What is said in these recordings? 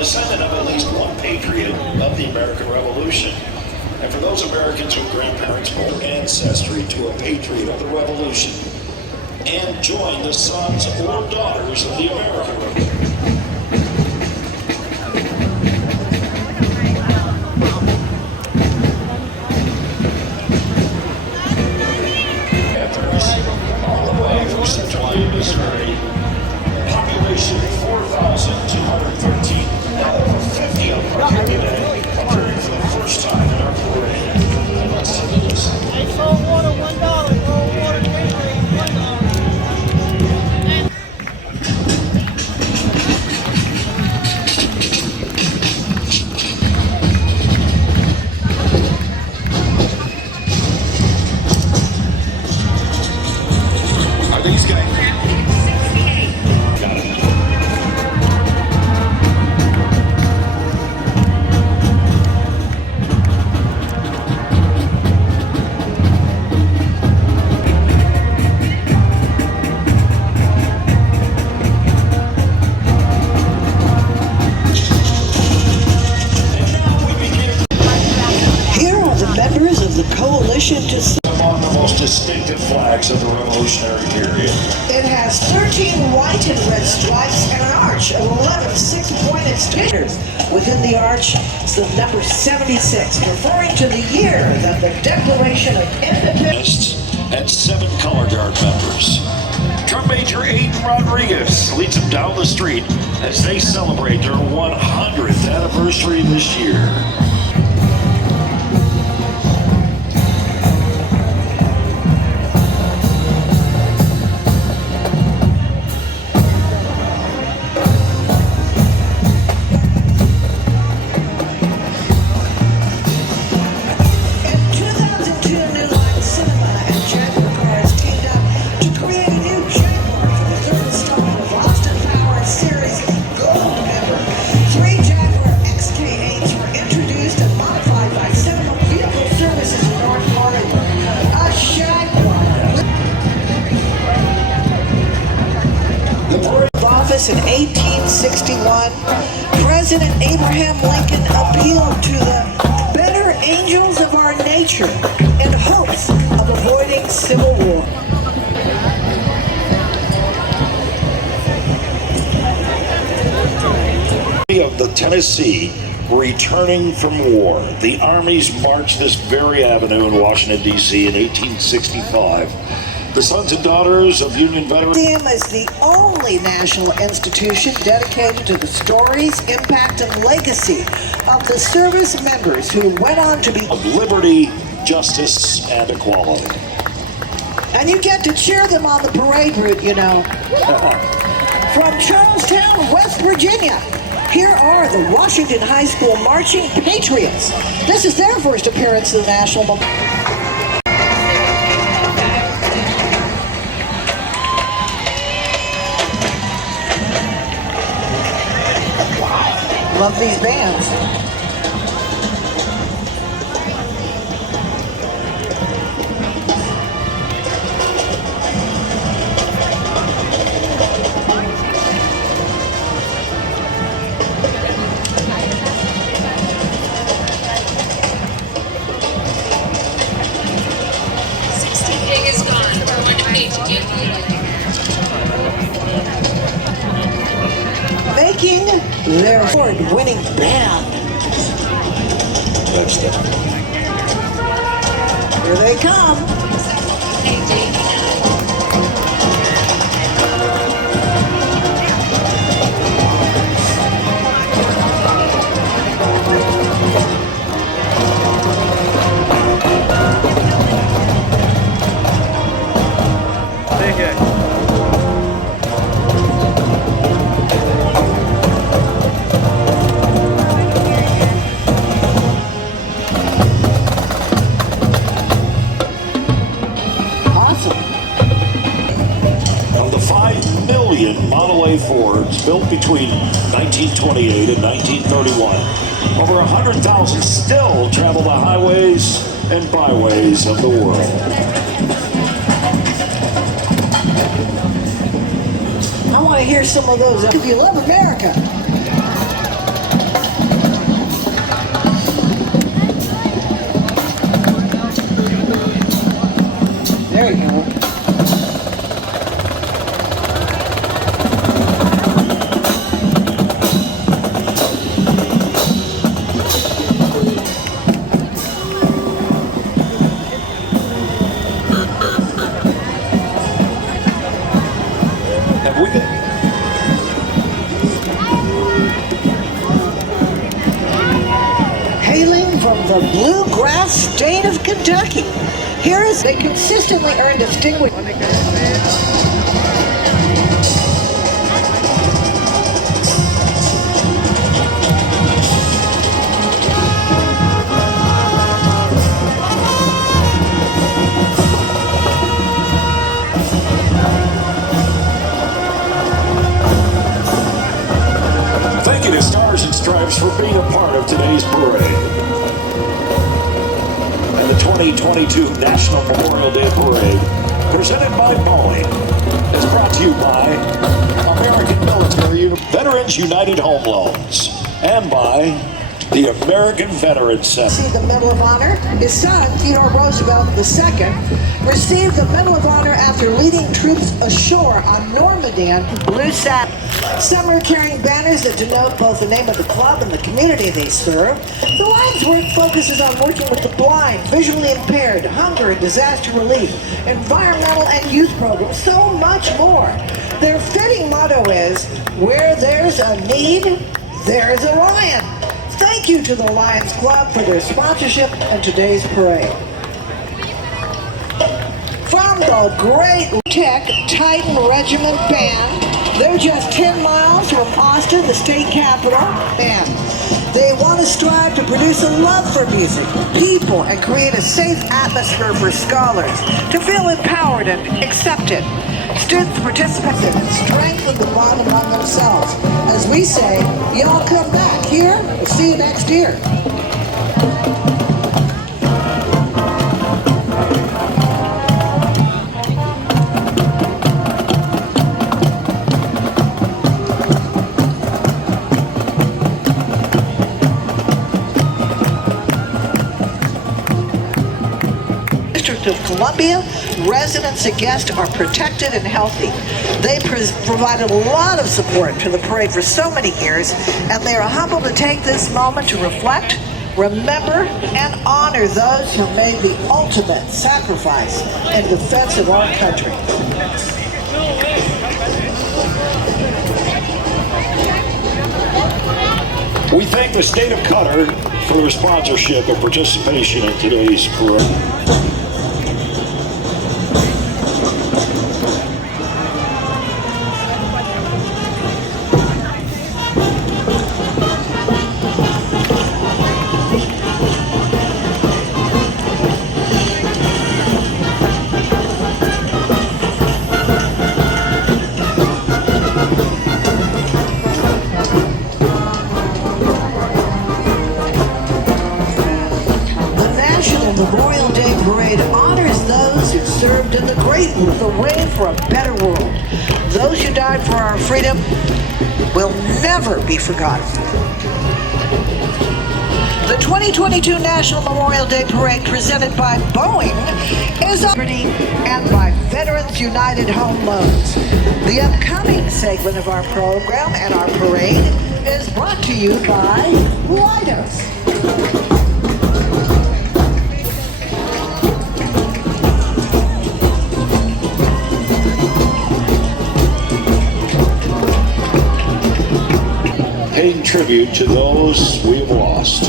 descendant of at least one patriot of the American Revolution. And for those Americans whose grandparents bore ancestry to a patriot of the Revolution and join the sons or daughters of the American Revolution. All the way from Central Missouri, population 4,213. Now over 50 of them are today, appearing for the first time in our parade. Let's take a listen. I sold water $1, cold water Gatorade $1. Are these guys? Here are the members of the coalition to... Among the most distinctive flags of the Revolutionary period. It has 13 white and red stripes and an arch of 11 six-pointed stickers. Within the arch is the number 76, referring to the year that the Declaration of Independence... And 7 color guard members. Drum Major Aiden Rodriguez leads them down the street as they celebrate their 100th anniversary this year. In 1861, President Abraham Lincoln appealed to the better angels of our nature in hopes of avoiding civil war. Of the Tennessee returning from war, the armies marched this very avenue in Washington, D.C. in 1865. The sons and daughters of Union veterans. The museum is the only national institution dedicated to the stories, impact, and legacy of the service members who went on to be of liberty, justice, and equality. And you get to cheer them on the parade route, you know. From Charlestown, West Virginia, here are the Washington High School Marching Patriots. This is their first appearance in the National Love these bands. Is gone. We're going to pay to get Making their award-winning band. Here they come. Model A Fords built between 1928 and 1931. Over 100,000 still travel the highways and byways of the world. I want to hear some of those. If you love America. the bluegrass state of Kentucky. Here is they consistently earn distinguished. Thank you to Stars and Stripes for being a part of today's parade. And the 2022 National Memorial Day Parade, presented by Boeing, is brought to you by American Military Veterans United Home Loans and by the American Veterans Center. See the Medal of Honor. His son, Theodore Roosevelt II, received the Medal of Honor after leading troops ashore on Normandy on blue satin. Some are carrying banners that denote both the name of the club and the community they serve. The Lions work focuses on working with the blind, visually impaired, hunger and disaster relief, environmental and youth programs, so much more. Their fitting motto is, where there's a need, there's a lion. Thank you to the Lions Club for their sponsorship in today's parade. From the Great Tech Titan Regiment Band, they're just 10 miles from Austin, the state capital, and they want to strive to produce a love for music, people, and create a safe atmosphere for scholars to feel empowered and accepted. Students participate and strengthen the bond among themselves. As we say, y'all come back here. We'll see you next year. District of Columbia, residents and guests are protected and healthy. They provided a lot of support to the parade for so many years, and they are humbled to take this moment to reflect, remember, and honor those who made the ultimate sacrifice in defense of our country. We thank the state of Qatar for their sponsorship and participation in today's parade. Memorial Day Parade honors those who served in the great war, the way for a better world. Those who died for our freedom will never be forgotten. The 2022 National Memorial Day Parade, presented by Boeing, is and by Veterans United Home Loans. The upcoming segment of our program and our parade is brought to you by Leidos. Paying tribute to those we have lost.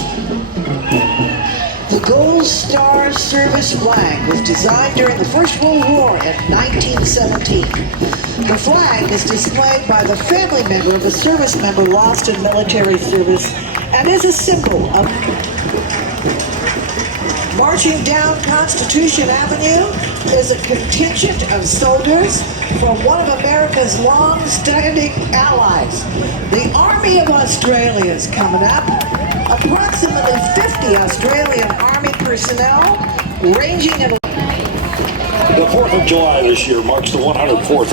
The Gold Star Service flag was designed during the First World War in 1917. The flag is displayed by the family member of a service member lost in military service and is a symbol of marching down Constitution Avenue is a contingent of soldiers from one of America's long-standing allies. The Army of Australia is coming up. Approximately 50 Australian Army personnel ranging in. The 4th of July this year marks the 104th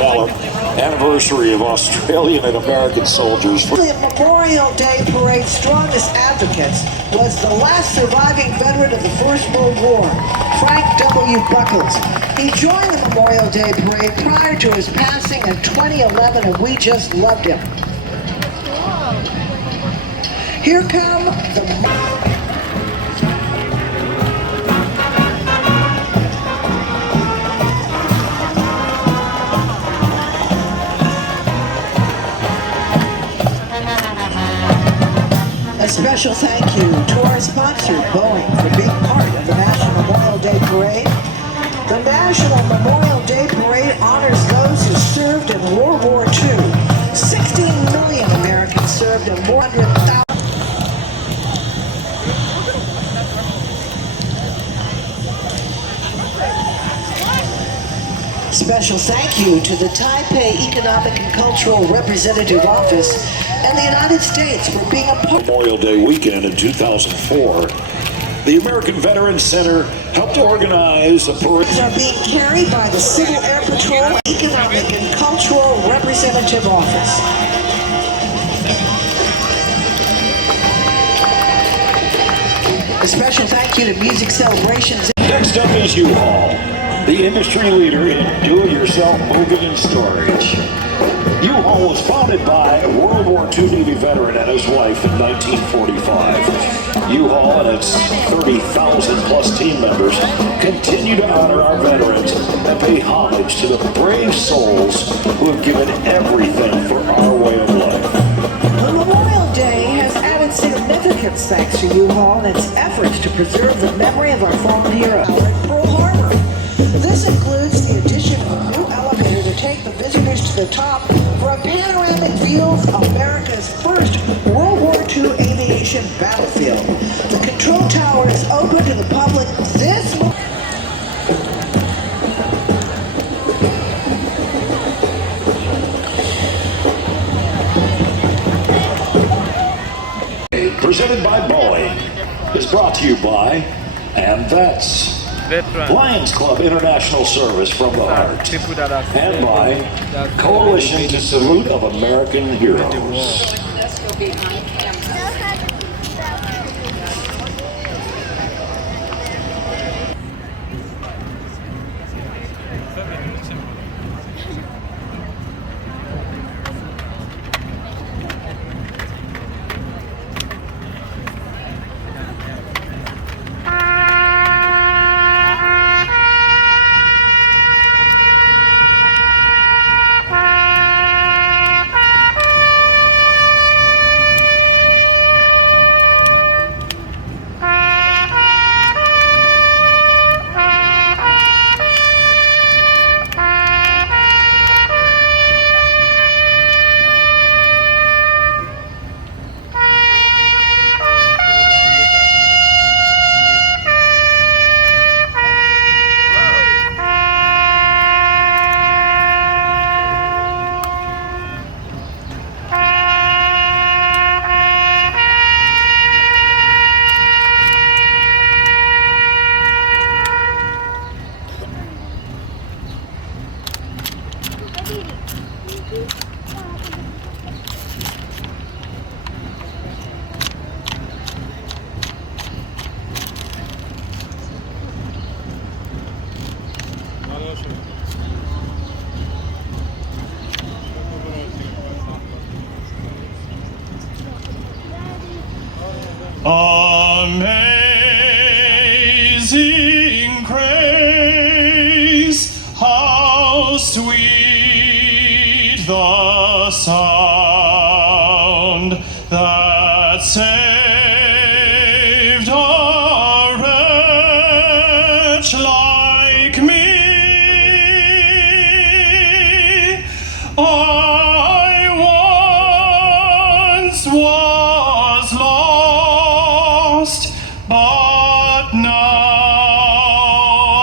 anniversary of Australian and American soldiers. The Memorial Day Parade's strongest advocates was the last surviving veteran of the First World War, Frank W. Buckles. He joined the Memorial Day Parade prior to his passing in 2011, and we just loved him. Here come the... A special thank you to our sponsor, Boeing, for being part of the National Memorial Day Parade. The National Memorial Day Parade honors those who served in World War II. 16 million Americans served and 100,000. Special thank you to the Taipei Economic and Cultural Representative Office and the United States for being a part. Memorial Day weekend in 2004, the American Veterans Center helped organize a parade. Are being carried by the Civil Air Patrol Economic and Cultural Representative Office. A special thank you to Music Celebrations. Next up is U-Haul, the industry leader in do-it-yourself moving and storage. U-Haul was founded by a World War II Navy veteran and his wife in 1945. U-Haul and its 30,000 plus team members continue to honor our veterans and pay homage to the brave souls who have given everything for our way of life. The Memorial Day has added significance thanks to U-Haul and its efforts to preserve the memory of our fallen heroes at Pearl Harbor. This includes the addition of a new elevator to take the visitors to the top for a panoramic view of America's first World War II aviation battlefield. The control tower is open to the public this month. Presented by Boeing, is brought to you by And That's Lions Club International Service from the Heart, and by Coalition to Salute of American Heroes. Let's go behind him. Amazing grace, how sweet the sound that saved a wretch like me. I once was lost, but now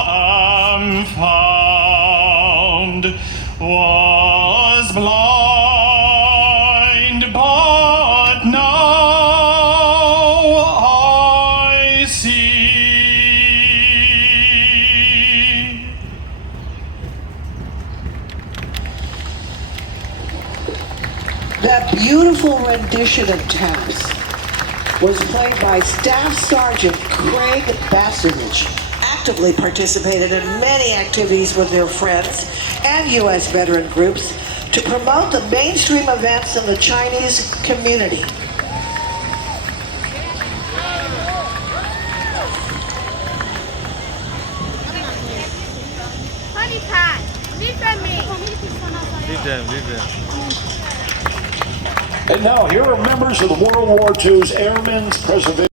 am found. Was blind, but now I see. That beautiful rendition of Taps was played by Staff Sergeant Craig Bassovich. Actively participated in many activities with their friends and U.S. veteran groups to promote the mainstream events in the Chinese community. Honey pie, leave me. Leave them. And now, here are members of the World War II's Airmen's Preservation.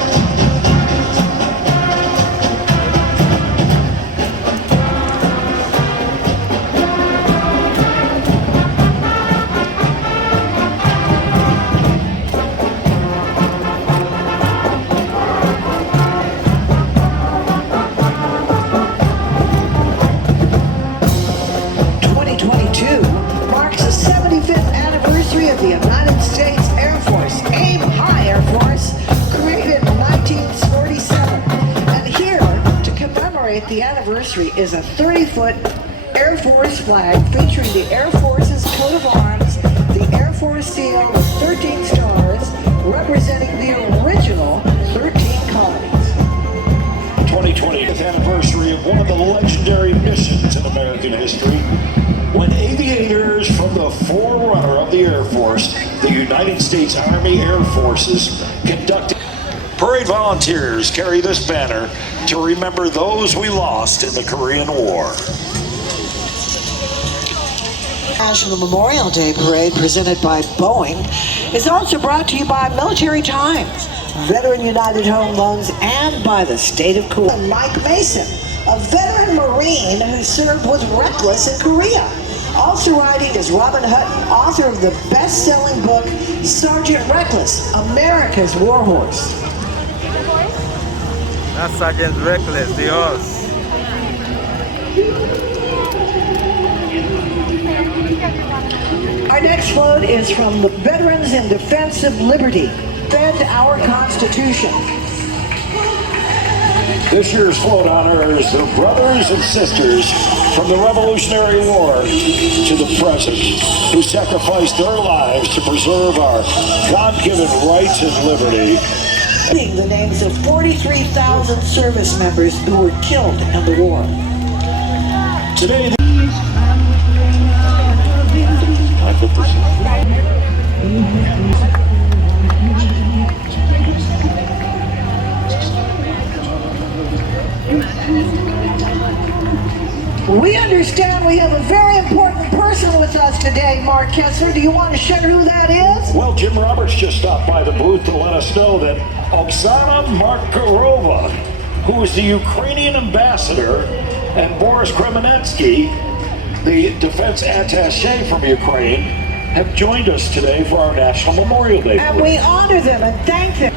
Marks the 75th anniversary of the United States Air Force, AIM High Air Force, created in 1947. And here, to commemorate the anniversary, is a 30-foot Air Force flag featuring the Air Force's coat of arms, the Air Force seal with 13 stars, representing the original 13 colonies. 2020th anniversary of one of the legendary missions in American history, when aviators from the forerunner of the Air Force, the United States Army Air Forces, conducted. Parade volunteers carry this banner to remember those we lost in the Korean War. National Memorial Day Parade, presented by Boeing, is also brought to you by Military Times, Veteran United Home Loans, and by the state of Korea. Mike Mason, a veteran Marine who served with Reckless in Korea. Also writing is Robin Hutton, author of the best-selling book, Sergeant Reckless, America's Warhorse. That's Sergeant Reckless, the horse. Our next float is from the Veterans in Defense of Liberty. Defend our Constitution. This year's float honors the brothers and sisters from the Revolutionary War to the present, who sacrificed their lives to preserve our God-given rights and liberty. The names of 43,000 service members who were killed in the war. Today, we understand we have a very important person with us today, Mark Kessler. Do you want to share who that is? well, Jim Roberts just stopped by the booth to let us know that Oksana Markarova, who is the Ukrainian ambassador, and Boris Kremenetsky, the defense attaché from Ukraine, have joined us today for our National Memorial Day. And we honor them and thank them.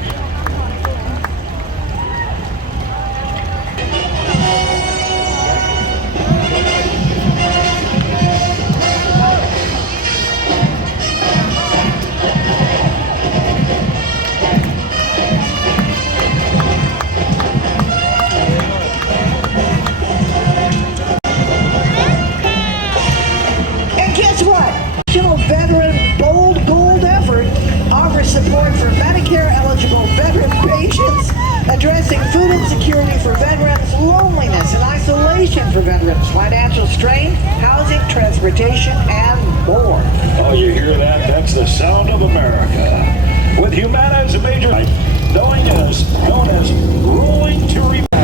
Veteran Bold Gold Effort offers support for Medicare-eligible veteran patients, addressing food insecurity for veterans, loneliness and isolation for veterans, financial strain, housing, transportation, and more. Oh, you hear that? That's the sound of America. With Humana as a major, known as Rolling to Remember.